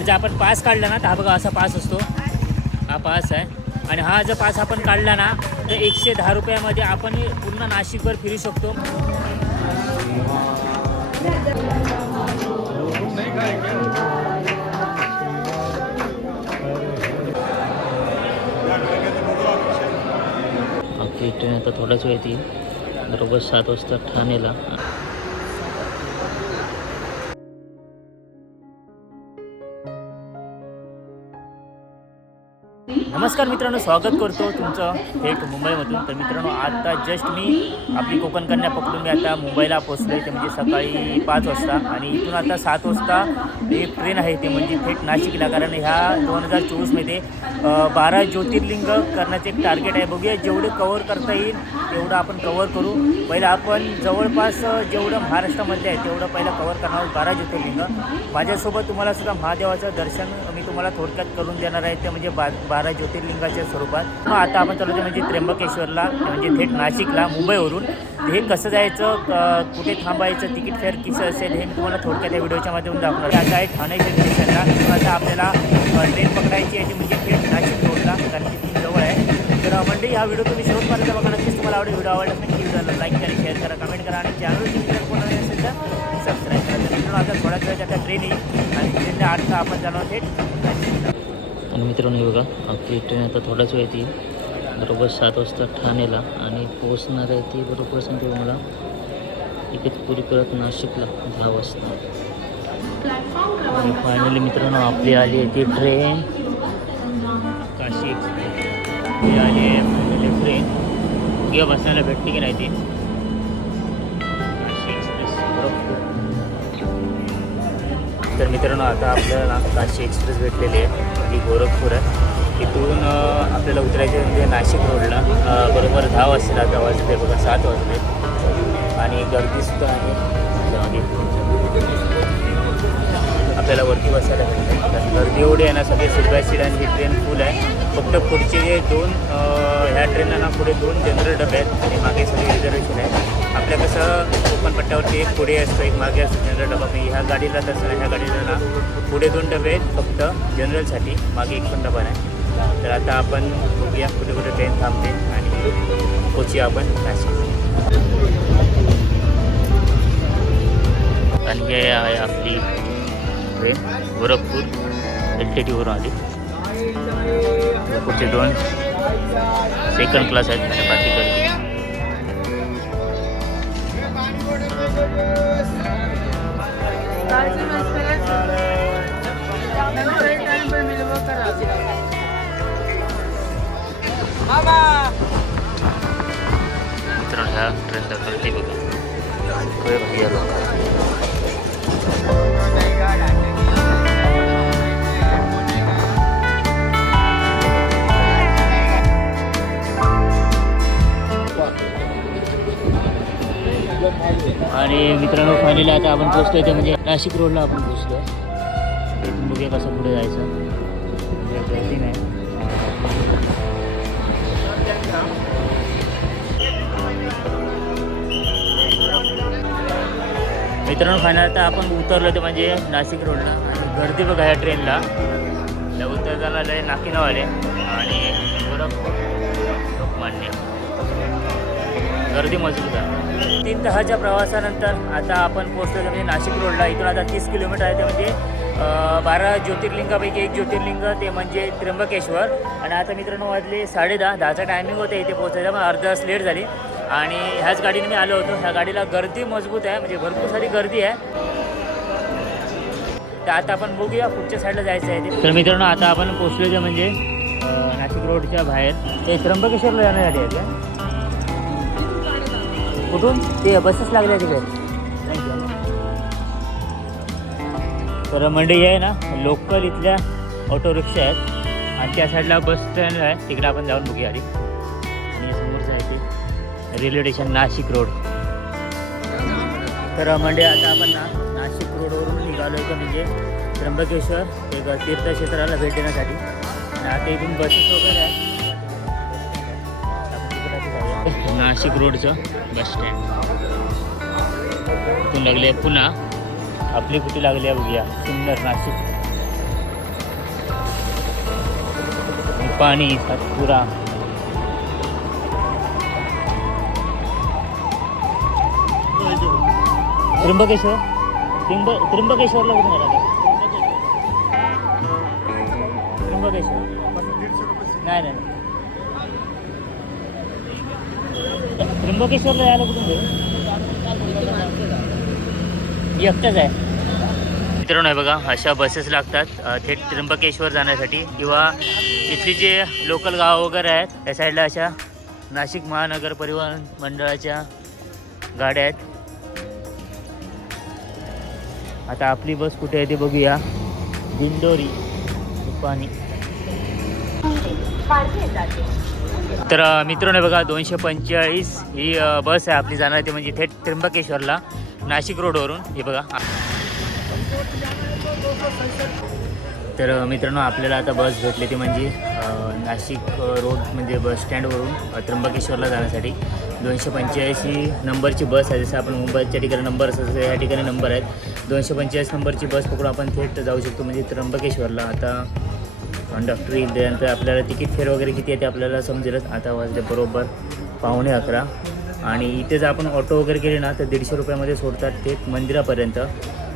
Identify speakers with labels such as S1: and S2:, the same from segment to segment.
S1: आणि जर आपण पास काढला ना तर हा बघा असा पास असतो. हा पास आहे. आणि हा जर पास आपण काढला ना तर एकशे दहा रुपयामध्ये आपण पूर्ण नाशिकभर फिरू शकतो. ओके ट्रेन आता थोड्याच वेळ येईल. बरोबर सात वाजता ठाणेला नमस्कार मित्रांनो स्वागत करतो तुमचं थेट मुंबईमधून. तर मित्रांनो आता जस्ट मी आपली कोकण कन्या पकडून मी आता मुंबईला पोचलो आहे ते म्हणजे सकाळी पाच वाजता आणि इथून आता सात वाजता एक ट्रेन आहे ते म्हणजे थेट नाशिकला. कारण ह्या दोन हजार चोवीसमध्ये बारा ज्योतिर्लिंग करण्याचं एक टार्गेट आहे. बघूया जेवढे कवर करता येईल तेवढं आपण कवर करू. पहिलं आपण जवळपास जेवढं महाराष्ट्रामध्ये आहे तेवढं पहिलं कवर करणार बारा ज्योतिर्लिंग माझ्यासोबत तुम्हाला सुद्धा महादेवाचं दर्शन मी तुम्हाला थोडक्यात करून देणार आहे. ते म्हणजे बा बारा ज्योतिर्लिंगाच्या स्वरूपात. मग आता आपण चालू म्हणजे त्र्यंबकेश्वरला म्हणजे थेट नाशिकला मुंबईवरून. हे कसं जायचं क- कुठे थांबायचं तिकीट फेअर किसं असेल हे मी तुम्हाला थोडक्यात या व्हिडिओच्या माध्यमातून दाखवणार आता आहे ठाणे स्टेशनला आता आपल्याला ट्रेन पकडायची आहे म्हणजे थेट नाशिक रोडला कारण की तर म्हणजे हा व्हिडिओ तुम्ही शेवटपर्यंत बघा नक्कीच तुम्हाला आवडेल. व्हिडिओ आवडला नक्की व्हिडिओला लाईक करा शेअर करा कमेंट करा आणि चॅनल तुमच्या कोण असेल तर सबस्क्राईब करा. तर मित्रांनो आता थोड्याच वेळात आता ट्रेन येईल आणि ट्रेनने आठचा आपण जाणार थेट आणि मित्रांनो हे बघा आपली ट्रेन आता थोड्याच वेळ येईल. बरोबर सात वाजता ठाणेला आणि पोहोचणार आहे ती बरोबर सांगते मला इकडे परत नाशिकला दहा वाजता. आणि फायनली मित्रांनो आपली आली आहे ती ट्रेन ही आली आहे ट्रेन किंवा बसण्याला भेटते की नाही ती? काशी एक्सप्रेस तर मित्रांनो आता आपल्याला काशी एक्सप्रेस भेटलेली आहे. ती गोरखपूर आहे. इथून आपल्याला उतरायचं म्हणजे नाशिक रोडला. बरोबर दहा वाजता दहा वाजले बघा सात वाजले. आणि गर्दीसुद्धा आहे. आपल्याला वरती बसायला भेटते गर्दी एवढी आहे ना सगळे सुद्धा सीट आणि ही ट्रेन फुल आहे. फक्त पुढचे जे दोन ह्या ट्रेनला ना पुढे दोन जनरल डबे आहेत आणि मागे सगळे रिझर्वेशन आहे आपल्या कसं कोकण पट्ट्यावरती एक पुढे असतो एक मागे असतो जनरल डबा. पण ह्या गाडीला तसं नाही ह्या गाडीला ना पुढे दोन डबे आहेत फक्त जनरलसाठी मागे एक पण डबा नाही. तर आता आपण बघूया कुठे कुठे ट्रेन थांबते आणि पोचूया आपण नाशिक. आणि हे आहे आपली आहे. गोरखपूर एल टी टीवरून आली. पुढचे दोन सेकंड क्लास आहेत. आणि बाकी गर्दी मित्रांनो ह्या ट्रेनचा गर्दी बघा. होय भैया लोक आणि मित्रांनो फायनली आता आपण पोचतोय ते म्हणजे नाशिक रोडला आपण पोचलो इथून बघूया कसं पुढे जायचं. गर्दी नाही मित्रांनो फायनल आता आपण उतरलो ते म्हणजे नाशिक रोडला आणि गर्दी बघा ह्या ट्रेनला त्या उतरताना लय नाकी आले आणि गोरखपूर लोकमान्य गर्दी मजबूत आहे. तीन तहाच्या प्रवासानंतर आता आपण पोहोचलो म्हणजे नाशिक रोडला. इथून आता तीस किलोमीटर आहे ते म्हणजे बारा ज्योतिर्लिंगापैकी एक ज्योतिर्लिंग ते म्हणजे त्र्यंबकेश्वर. आणि आता मित्रांनो वाजले साडे दहा. दहाचा टायमिंग होतं इथे पोहोचायचा मग अर्धा तास लेट झाली. आणि ह्याच गाडीने मी आलो होतो. ह्या गाडीला गर्दी मजबूत आहे म्हणजे भरपूर सारी गर्दी आहे. तर आता आपण बघूया पुढच्या साईडला जायचं आहे ते. तर मित्रांनो आता आपण पोहोचलो ते म्हणजे नाशिक रोडच्या बाहेर. ते त्र्यंबकेश्वरला जाण्यासाठी आहे ते कुठून? ते बसेस लागल्या तिकडे. तर मंडई आहे ना लोकल इथल्या ऑटो रिक्षा आहेत. आणि त्या साईडला बस स्टँड आहे. तिकडे आपण जाऊन बघूया आधी. Railway station Nashik road. तर म्हणजे आता आपण ना नाशिक रोडवरून निघालो होतो म्हणजे त्र्यंबकेश्वर एक तीर्थक्षेत्राला भेट देण्यासाठी. आता इथून बसेस वगैरे आहे नाशिक रोडचं बस स्टँड इथून लागले पुन्हा. आपली कुठे लागली आहे बघूया. सुंदर नाशिक. पाणी सातपुरा. त्र्यंबकेश्वर? त्र्यंब त्र्यंबकेश्वरला कुठून आला त्र्यंबकेश्वर. नाही नाही. त्र्यंबकेश्वरला यायला कुठून जाईल एकटाच आहे. मित्रांनो आहे बघा अशा बसेस लागतात थेट त्र्यंबकेश्वर जाण्यासाठी किंवा इथली जे लोकल गावं वगैरे आहेत त्या साईडला अशा नाशिक महानगर परिवहन मंडळाच्या गाड्या आहेत. आता आपली बस कुठे आहे ते बघूया. दिंडोरी पाणी तर मित्रांनो बघा दोनशे पंचेचाळीस ही बस आहे आपली जाणार ते म्हणजे थेट त्र्यंबकेश्वरला नाशिक रोडवरून हे बघा. तर मित्रांनो आपल्याला आता बस भेटली ती म्हणजे नाशिक रोड म्हणजे बस स्टँडवरून त्र्यंबकेश्वरला जाण्यासाठी. दोनशे पंच्याऐंशी नंबरची बस आहे. जसं आपण मुंबईच्या ठिकाणी नंबर असं या ठिकाणी नंबर आहेत. दोनशे पंचेचाळीस नंबरची बस पकडून आपण थेट जाऊ शकतो म्हणजे त्र्यंबकेश्वरला. आता कंडक्टर येईल त्यानंतर आपल्याला तिकीट फेर वगैरे किती आहे ते आपल्याला समजेलच. आता वाजले बरोबर पावणे अकरा. आणि इथे जर आपण ऑटो वगैरे केले ना तर दीडशे रुपयामध्ये सोडतात ते मंदिरापर्यंत.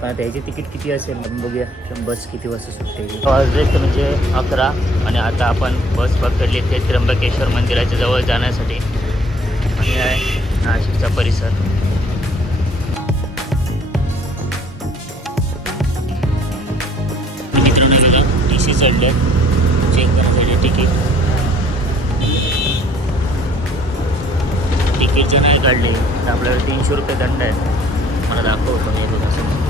S1: पण आता ह्याची तिकीट किती असेल बघूया. बस किती वाजता सुटते? ऑलरेस्ट म्हणजे अकरा आणि आता आपण बस पकडली ते त्र्यंबकेश्वर मंदिराच्या जवळ जाण्यासाठी. आणि आहे नाशिकचा परिसर. मित्रांनो टी सी चढले चेक करण्यासाठी तिकीट तिकीट जे नाही काढले तर आपल्याला तीनशे रुपये दंड आहे. मला दाखवतो मी बघा.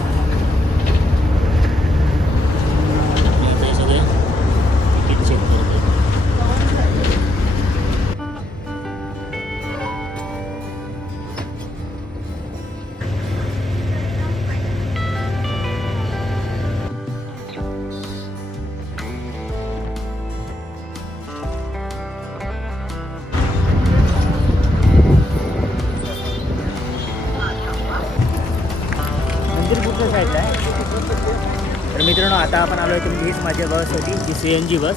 S1: आता आपण आलो आहे तुम्ही हीच माझ्या बस होती जी सी एन जी बस.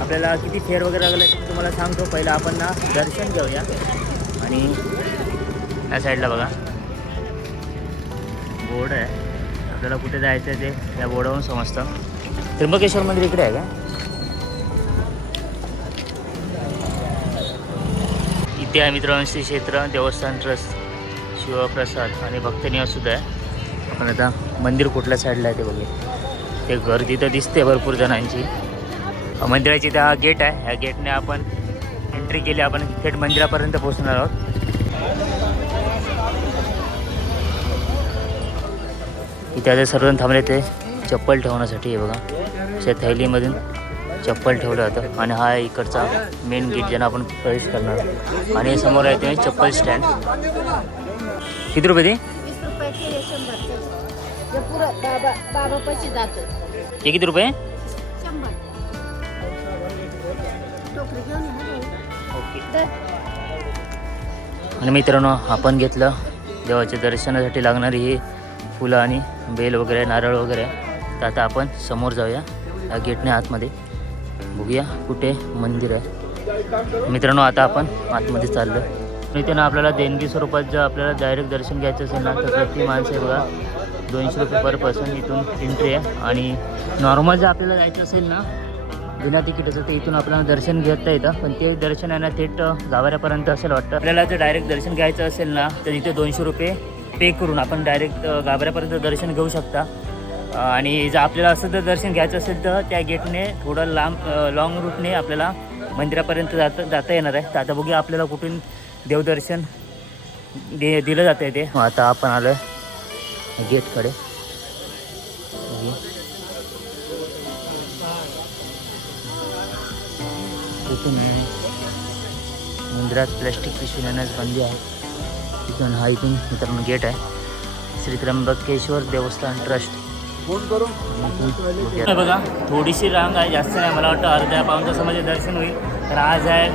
S1: आपल्याला किती फेअर वगैरे लागलं ते मी तुम्हाला सांगतो. पहिलं आपण ना दर्शन घेऊया. आणि या साईडला बघा. बोर्ड आहे. आपल्याला कुठे जायचं आहे ते या बोर्डावरून समजतं. त्र्यंबकेश्वर मंदिर इकडे आहे का? इथे आहे मित्रांशी क्षेत्र देवस्थान ट्रस्ट शिवप्रसाद आणि भक्तनिवास सुद्धा आहे. आपण आता मंदिर कुठल्या साईडला आहे ते बघूया. ते गर्दी तर दिसते भरपूर जणांची. मंदिराची मंदिराची त्या गेट आहे. ह्या गेटने आपण एंट्री केली. आपण थेट मंदिरापर्यंत पोहोचणार आहोत. इथे आता सर्वजण थांबले ते चप्पल ठेवण्यासाठी आहे बघा. अशा थैलीमधून चप्पल ठेवलं होतं आणि हा इकडचा मेन गेट ज्यानं आपण प्रवेश करणार. आणि समोर आहे ते चप्पल स्टँड किती रुपये ते?
S2: जे पुरं बाबा बाबा पैसे जातं
S1: हे किती रुपये?
S2: शंभर. टोकरी घेऊन ये ना भाऊ.
S1: ओके.
S2: दर.
S1: आणि मित्रांनो आपण घेतलं देवाच्या दर्शनासाठी लागणारी ही फुलं आणि बेल वगैरे नारळ वगैरे. तर आता आपण समोर जाऊया. या गेटने आतमध्ये. बघूया कुठे मंदिर आहे. मित्रांनो आता आपण आतमध्ये चाललो इथे ना आपल्याला देणगी स्वरूपात जर आपल्याला डायरेक्ट दर्शन घ्यायचं असेल ना तर प्रति माणसं बघा दोनशे रुपये पर पर्सन इथून एंट्री आहे. आणि नॉर्मल जर आपल्याला जायचं असेल ना बिना तिकीटाचं तर इथून आपल्याला दर्शन घेता येतं. पण ते दर्शन आहे ना थेट गावाऱ्यापर्यंत असेल वाटतं. आपल्याला जर डायरेक्ट दर्शन घ्यायचं असेल ना तर इथे दोनशे रुपये पे करून आपण डायरेक्ट गाभाऱ्यापर्यंत दर्शन घेऊ शकता. आणि जर आपल्याला असं जर दर्शन घ्यायचं असेल तर त्या गेटने थोडं लांब लॉंग रूटने आपल्याला मंदिरापर्यंत जाता जाता येणार आहे. तर आता बघूया आपल्याला कुठून देवदर्शन दे दिलं जातं आहे ते आता आपण आलो आहे गेटकडे. बघूया. इथून आहे. मंदिरात प्लॅस्टिक पिशवी नेण्यास बंदी आहे. इथून हा इथून मित्रांनो गेट आहे. श्री त्र्यंबकेश्वर देवस्थान ट्रस्ट बघा थोडीशी रांग आहे जास्त नाही. मला वाटतं अर्ध्या पाऊन तासामध्ये दर्शन होईल. तर आज आहे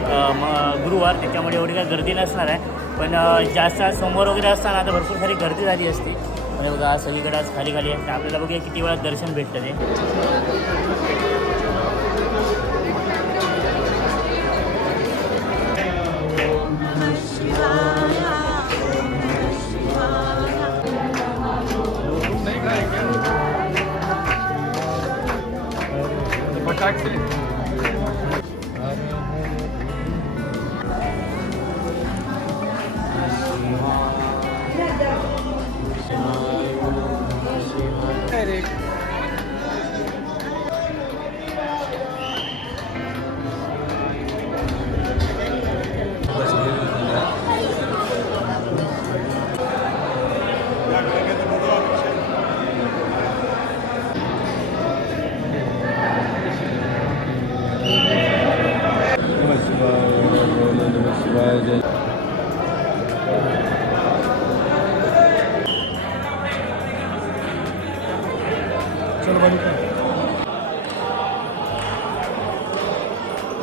S1: गुरुवार त्याच्यामुळे एवढी काही गर्दी नसणार आहे. पण जास्त सोमवार वगैरे असताना आता भरपूर सारी गर्दी झाली असते. म्हणजे बघा सगळीकडे आज खाली खाली आहे आपल्याला बघूया किती वेळात दर्शन भेटतं ते.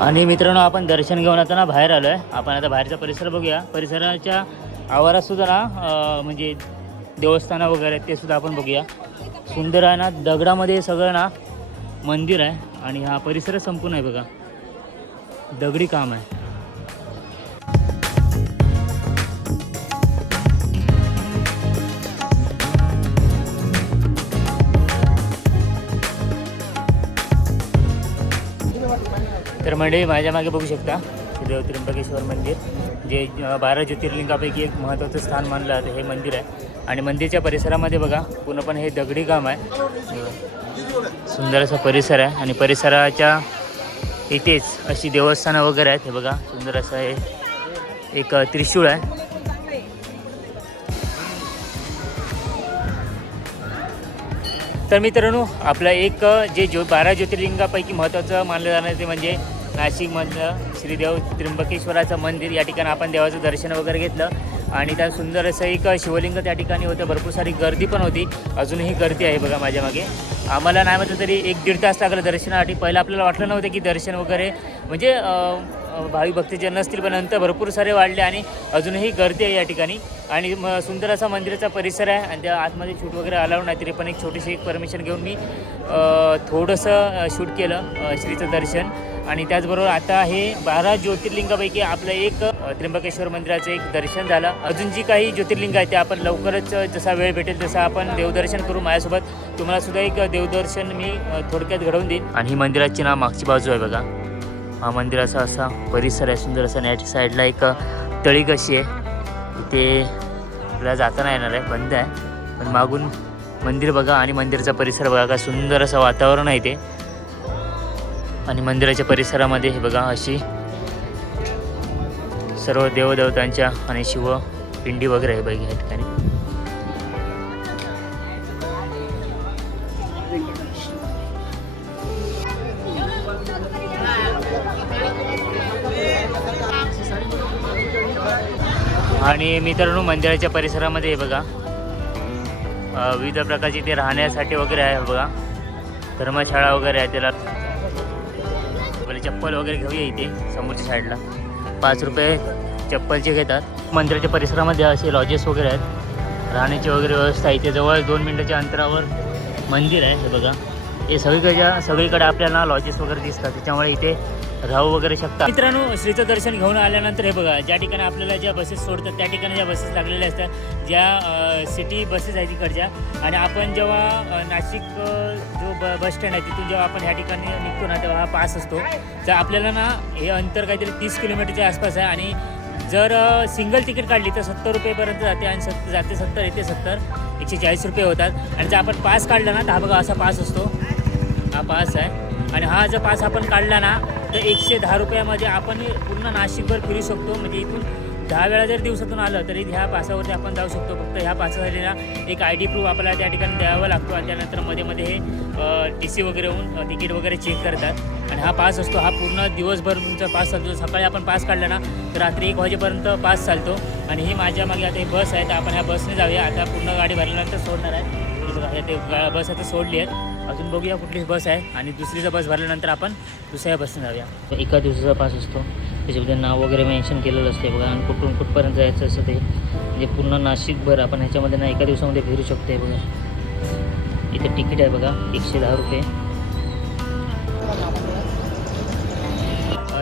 S1: आणि मित्रांनो आपण दर्शन घेऊन आता ना बाहेर आलो आहे आपण आता बाहेरचा परिसर बघूया. परिसराच्या आवारात सुद्धा ना म्हणजे देवस्थानं वगैरे आहेत ते सुद्धा आपण बघूया. सुंदर आहे ना दगडामध्ये सगळं ना मंदिर आहे आणि हा परिसरच संपूर्ण आहे बघा. दगडी काम आहे. मंडळी माझ्या मागे बघू शकता. देव त्र्यंबकेश्वर मंदिर जे बारा ज्योतिर्लिंगापैकी एक महत्त्वाचं स्थान मानलं जातं हे मंदिर आहे. आणि मंदिरच्या परिसरामध्ये बघा पूर्णपणे हे दगडी काम आहे. सुंदर असा परिसर आहे. आणि परिसराच्या इथेच अशी देवस्थानं वगैरे आहेत. हे बघा सुंदर असं हे एक त्रिशूळ आहे. तर मित्रांनो आपलं एक जे ज्यो बारा ज्योतिर्लिंगापैकी महत्त्वाचं मानलं जाणार ते म्हणजे नाशिकमधलं श्रीदेव त्र्यंबकेश्वराचं मंदिर या ठिकाणी आपण देवाचं दर्शन वगैरे घेतलं. आणि त्या सुंदर असं एक शिवलिंग त्या ठिकाणी होतं. भरपूर सारी गर्दी पण होती. अजूनही गर्दी आहे बघा माझ्या मागे. आम्हाला नाही म्हटलं तरी एक दीड तास लागला दर्शनासाठी. पहिलं आपल्याला वाटलं नव्हतं की दर्शन वगैरे म्हणजे भावी अ, भक्तजन नसतील पण नंतर भरपूर सारे वाढले आणि अजूनही गर्दी आहे या ठिकाणी. आणि म सुंदर असा मंदिराचा परिसर आहे आणि त्या आतमध्ये शूट वगैरे अलाव नाही तरी पण एक छोटीशी एक परमिशन घेऊन मी थोडंसं शूट केलं श्रीचं दर्शन. आणि त्याचबरोबर आता हे बारा ज्योतिर्लिंगापैकी आपलं एक त्र्यंबकेश्वर मंदिराचं एक दर्शन झालं. अजून जी काही ज्योतिर्लिंग आहे ते आपण लवकरच जसा वेळ भेटेल तसा आपण देवदर्शन करू माझ्यासोबत. तुम्हाला सुद्धा एक देवदर्शन मी थोडक्यात घडवून देईन. आणि ही मंदिराची ना मागची बाजू आहे बघा. हा मंदिराचा असा परिसर आहे सुंदर असा आणि याच्या साईडला एक तळी कशी आहे. इथे आपल्याला जाताना येणार आहे बंद आहे. पण मागून मंदिर बघा आणि मंदिराचा परिसर बघा का सुंदर असं वातावरण आहे ते. आणि मंदिराच्या परिसरामध्ये हे बघा अशी सर्व देवदेवतांच्या आणि शिव पिंडी वगैरे आहे बघा या ठिकाणी. आणि मित्रांनो मंदिराच्या परिसरामध्ये बघा विविध प्रकारची ते राहण्यासाठी वगैरे आहे बघा. धर्मशाळा वगैरे आहे त्याला. पहिले चप्पल वगैरे घेऊया इथे समोरच्या साईडला पाच रुपये चप्पलचे घेतात. मंदिराच्या परिसरामध्ये असे लॉजेस वगैरे आहेत. राहण्याची वगैरे व्यवस्था इथे जवळ दोन मिनटाच्या अंतरावर मंदिर आहे हे बघा. हे सगळीकडच्या सगळीकडे आपल्याला लॉजेस वगैरे दिसतात. त्याच्यामुळे इथे राहू वगैरे शकता. मित्रांनो श्रीचं दर्शन घेऊन आल्यानंतर हे बघा ज्या ठिकाणी आपल्याला ज्या बसेस सोडतात त्या ठिकाणी ज्या बसेस लागलेल्या असतात ज्या सिटी बसेस आहेत तिकडच्या आणि आपण जेव्हा नाशिक जो ब बस स्टँड आहे तिथून जेव्हा आपण ह्या ठिकाणी निघतो ना तेव्हा हा पास असतो. तर आपल्याला ना हे अंतर काहीतरी तीस किलोमीटरच्या आसपास आहे आणि जर सिंगल तिकीट काढली तर सत्तर रुपयेपर्यंत जाते आणि सत्तर जाते सत्तर येते सत्तर एकशे चाळीस रुपये होतात. आणि जर आपण पास काढला ना तर हा बघा असा पास असतो. हा पास आहे. आणि हा जर पास आपण काढला ना तर एकशे दहा रुपयामध्ये आपण पूर्ण नाशिकभर फिरू शकतो. म्हणजे इथून दहा वेळा जर दिवसातून आलं तरी ह्या पासावरती आपण जाऊ शकतो. फक्त ह्या पासासाठी एक आय डी प्रूफ आपल्याला त्या ठिकाणी द्यावा लागतो आणि त्यानंतरमध्ये मध्ये हे टी सी वगैरे होऊन तिकीट वगैरे चेक करतात. आणि हा पास असतो. हा पूर्ण दिवसभर तुमचा पास चालतो. सकाळी आपण पास काढला ना तर रात्री एक वाजेपर्यंत पास चालतो. आणि ही माझ्या मागे आता ही बस आहे. तर आपण ह्या बसने जाऊया. आता पूर्ण गाडी भरल्यानंतर सोडणार आहे. ते गा- बस आता सोडली आहे. अजून बघूया कुठली बस आहे. आणि दुसरीचा बस भरल्यानंतर आपण दुसऱ्या बसने जाऊया. एका दिवसाचा पास असतो. त्याच्यामध्ये नाव वगैरे मेन्शन केलेलं असते. बघा आणि कुठून कुठपर्यंत जायचं असतं ते. म्हणजे पूर्ण नाशिकभर आपण ह्याच्यामध्ये ना एका दिवसामध्ये फिरू शकतो आहे बघा. इथे तिकीट आहे बघा एकशे दहा रुपये.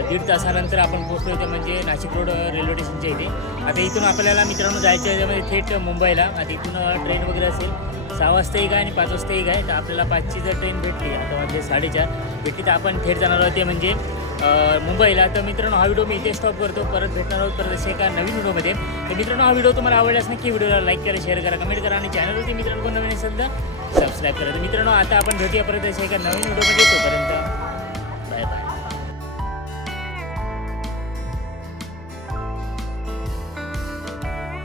S1: दीड तासानंतर आपण पोहोचलो होतो म्हणजे नाशिक रोड रेल्वे स्टेशनच्या इथे. आता इथून आपल्याला मित्रांनो जायचं आहे म्हणजे थेट मुंबईला. आता इथून ट्रेन वगैरे असेल. सहा वाजता एक आहे आणि पाच वाजता एक आहे तर आपल्याला पाचची जर ट्रेन भेटली आता म्हणजे साडेचार भेटली तर आपण थेट जाणार आहोत ते म्हणजे मुंबईला. तर मित्रांनो हा व्हिडिओ मी इथे स्टॉप करतो. परत भेटणार आहोत परत असे एका नवीन व्हिडिओमध्ये. तर मित्रांनो हा व्हिडिओ तुम्हाला आवडल्यास नक्की व्हिडिओला लाईक करा शेअर करा कमेंट करा आणि चॅनलवरती मित्रांनो कोण नवीन असेल तर सबस्क्राईब करा. तर मित्रांनो आता आपण भेटूया परत असे एका नवीन व्हिडिओमध्ये. तोपर्यंत